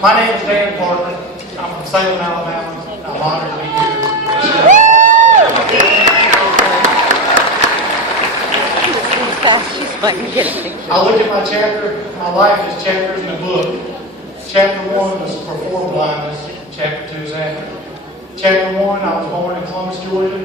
My name is Dan Parker. I'm from Salem, Alabama. I'm honored to be here. I look at my chapter. My life is chapters in a book. Chapter 1 was before blindness. Chapter 2 is after. Chapter 1, I was born in Columbus, Georgia.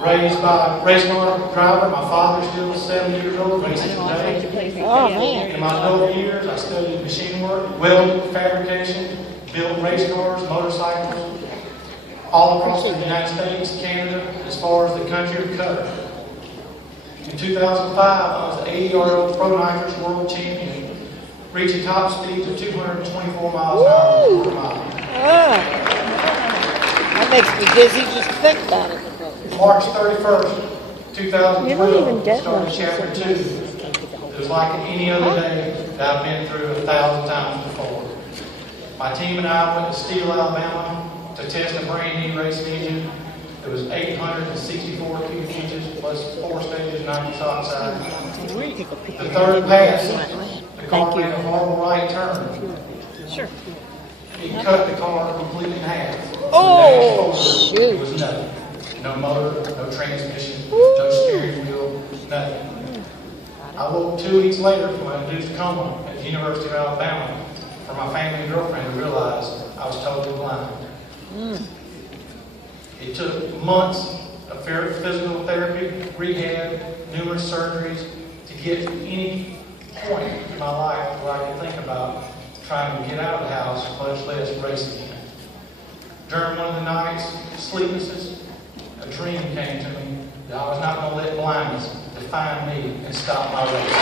Raised by a race car driver. My father's still 70 years old, racing today. Oh, man. In my adult years, I studied machine work, welding, fabrication, built race cars, motorcycles, all across the United States, Canada, as far as the country of Qatar. In 2005, I was the 80-yard Pro Nitrous World Champion, reaching top speeds of 224 miles an hour per mile. That makes me dizzy just to think about it. March 31st, 2012, started chapter 2. It was like any other day that I've been through 1,000 times before. My team and I went to Steele, Alabama to test a brand new racing engine. It was 864 cubic inches plus 4 stages of nitrous oxide. The third pass, the car made a horrible right turn. Sure. It cut the car completely in half. Oh, shoot. It was nothing. No motor, no transmission, no steering wheel, nothing. I woke 2 weeks later from an induced coma at the University of Alabama for my family and girlfriend to realize I was totally blind. It took months of physical therapy, rehab, numerous surgeries to get to any point in my life where I could think about trying to get out of the house, much less race again. During one of the nights, sleeplessness, a dream came to me that I was not going to let blindness define me and stop my race.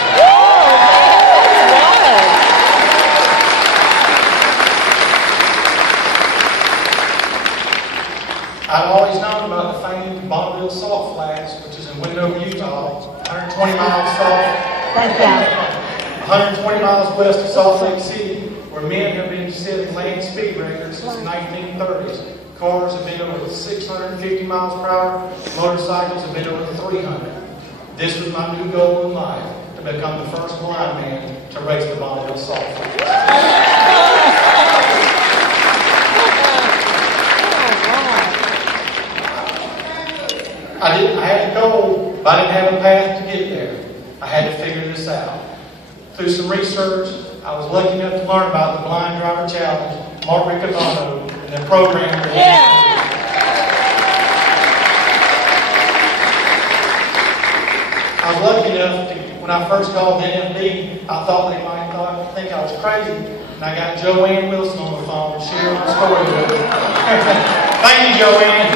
I'd always known about the famed Bonneville Salt Flats, which is in Wendover, Utah, 120 miles south, 120 miles west of Salt Lake City, where men have been setting land speed records since the 1930s. Cars have been over 650 miles per hour. Motorcycles have been over 300. This was my new goal in life, to become the first blind man to race the Bonneville Salt Flats. I had a goal, but I didn't have a path to get there. I had to figure this out. Through some research, I was lucky enough to learn about the Blind Driver Challenge, Mark Riccabano, and the program. I was lucky enough to, when I first called the NFB, I thought they might think I was crazy, and I got Joanne Wilson on the phone to share my story with her. Thank you, Joanne.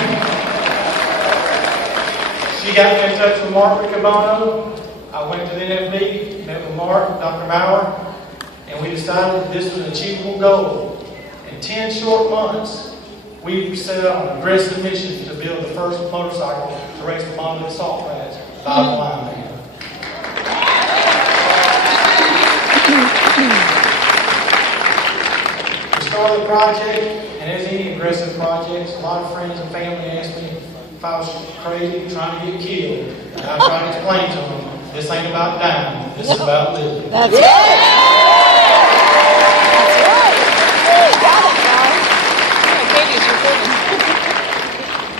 She got me in touch with Mark Riccabano. I went to the NFB, met with Mark, Dr. Maurer, and we decided that this was an achievable goal. In 10 short months, we set out on an aggressive mission to build the first motorcycle to race the Bonneville Salt Flats by a blind man. We started the project, and as any aggressive projects, a lot of friends and family asked me if I was crazy trying to get killed. And I tried to explain to them, this ain't about dying, this is about living. That's right. That's right. You got it, guys.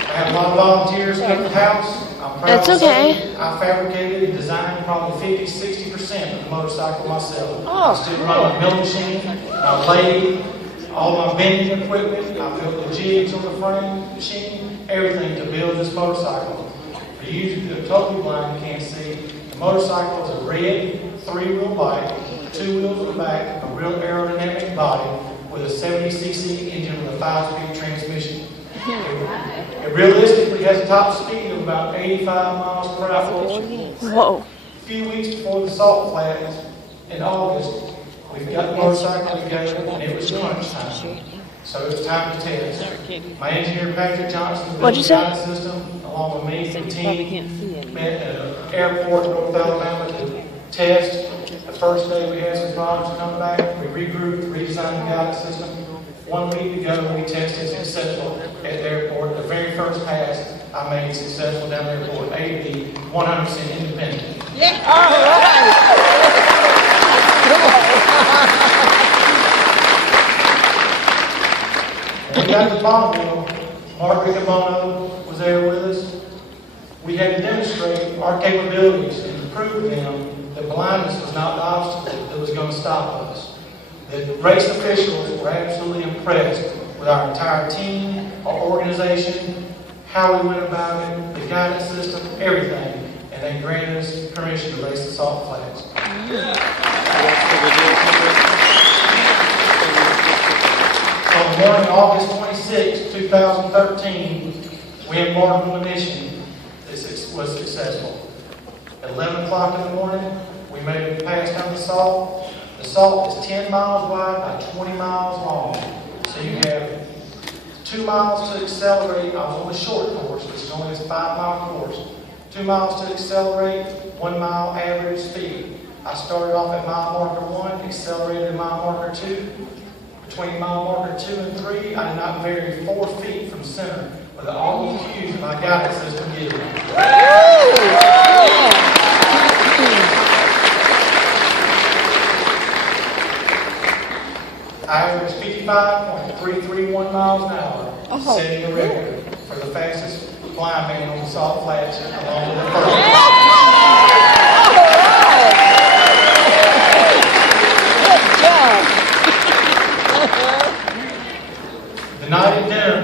I have a lot of volunteers at the house. I'm proud to say I fabricated and designed probably 50-60% of the motorcycle myself. I still run my mill machine, my lathe, all my bending equipment. I built the jigs on the frame machine, everything to build this motorcycle. For you who are totally blind and can't see, the motorcycle is a red 3-wheel bike, 2 wheels in the back, a real aerodynamic body with a 70cc engine with a 5-speed transmission. It realistically has a top speed of about 85 miles per hour. Whoa. A few weeks before the Salt Flats in August, we got the motorcycle together and it was crunch time. So it was time to test. My engineer Patrick Johnson built the guidance system along with me and the team. Met at an airport in North Alabama to test. The first day we had some problems come back. We regrouped, redesigned the guidance system. 1 week ago we tested successful at the airport. The very first pass I made successful down the airport. A&B, 100% independent. Yeah. All right. 2 We got to Bonneville. Mark Riccobono was there with us. We had to demonstrate our capabilities and to prove to them that blindness was not the obstacle that was going to stop us. The race officials were absolutely impressed with our entire team, our organization, how we went about it, the guidance system, everything. And they granted us permission to race the salt flats. On the morning of August 26, 2013, we embarked on a mission that was successful. At 11 o'clock in the morning, we made it past down the salt. The salt is 10 miles wide by 20 miles long. So you have 2 miles to accelerate. I was on the short course, which is only a 5-mile course. 2 miles to accelerate, 1 mile average speed. I started off at mile marker 1, accelerated at mile marker 2. Between mile marker 2 and 3, I did not vary 4 feet from center with all the cues my guidance system gives me. I averaged 55.331 miles an hour, setting a record for the fastest blind man on the salt flats along with the first. The night at dinner,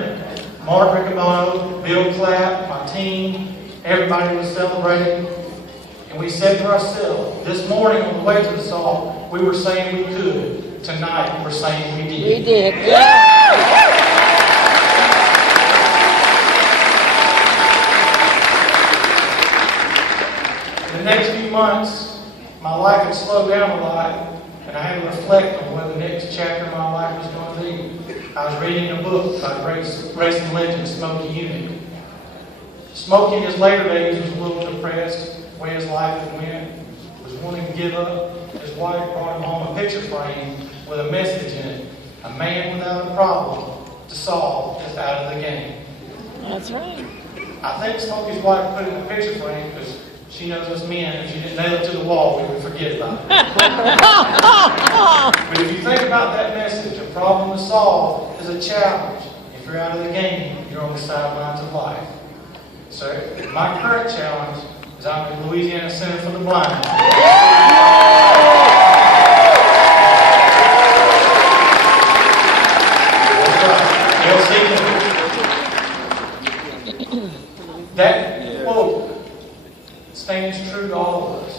Mark Riccobono, Bill Clapp, my team, everybody was celebrating. And we said to ourselves, this morning on the way to the salt, we were saying we could. Tonight, we're saying we did. We did. Yeah. In the next few months, my life had slowed down a lot, and I had to reflect on what the next chapter of my life was going to be. I was reading a book by racing legend Smokey Yunick. Smokey in his later days was a little depressed, the way his life had went, was wanting to give up. His wife brought him home a picture frame with a message in it. A man without a problem to solve is out of the game. That's right. I think Smokey's wife put it in a picture frame because she knows us men, if she didn't nail it to the wall, we would forget about it. But if you think about that message, a problem to solve is a challenge. If you're out of the game, you're on the sidelines of life. So my current challenge is I'm at Louisiana Center for the Blind. That quote stands true to all of us.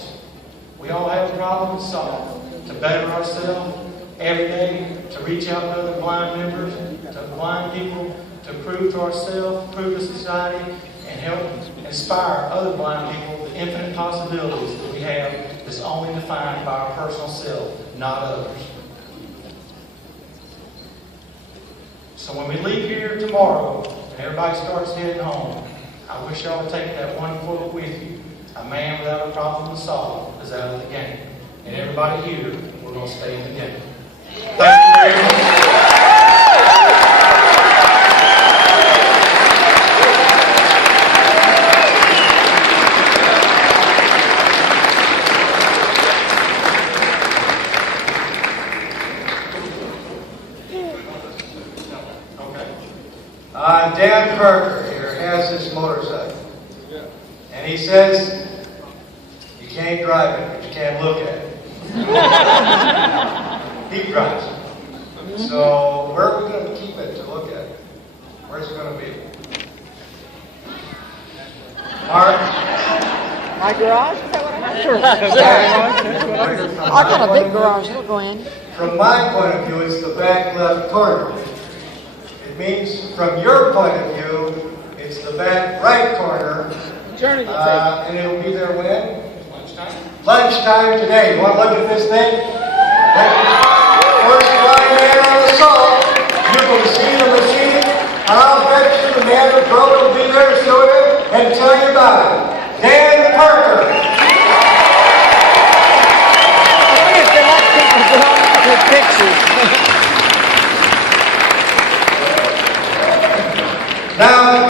We all have a problem to solve, to better ourselves every day, to reach out to other blind members, to blind people, to prove to ourselves, prove to society, and help inspire other blind people the infinite possibilities that we have that's only defined by our personal self, not others. So when we leave here tomorrow and everybody starts heading home, I wish y'all would take that one quote with you. A man without a problem to solve is out of the game. And everybody here, we're going to stay in the game. Thank you very much. Dan Parker here has this motorcycle. And he says, you can't drive it, but you can't look at it. He drives it. So where are we going to keep it to look at it? Where's it going to be? Mark? My garage? Is that what I have? I got a big garage. We'll go in. From my point of view, it's the back left corner. It means from your point of view, it's the back right corner. And it'll be there when? Lunchtime. Lunchtime today. You want to look at this thing? First blind man on the salt. You can see the machine. I'll bet you the man who drove it will be there soon and tell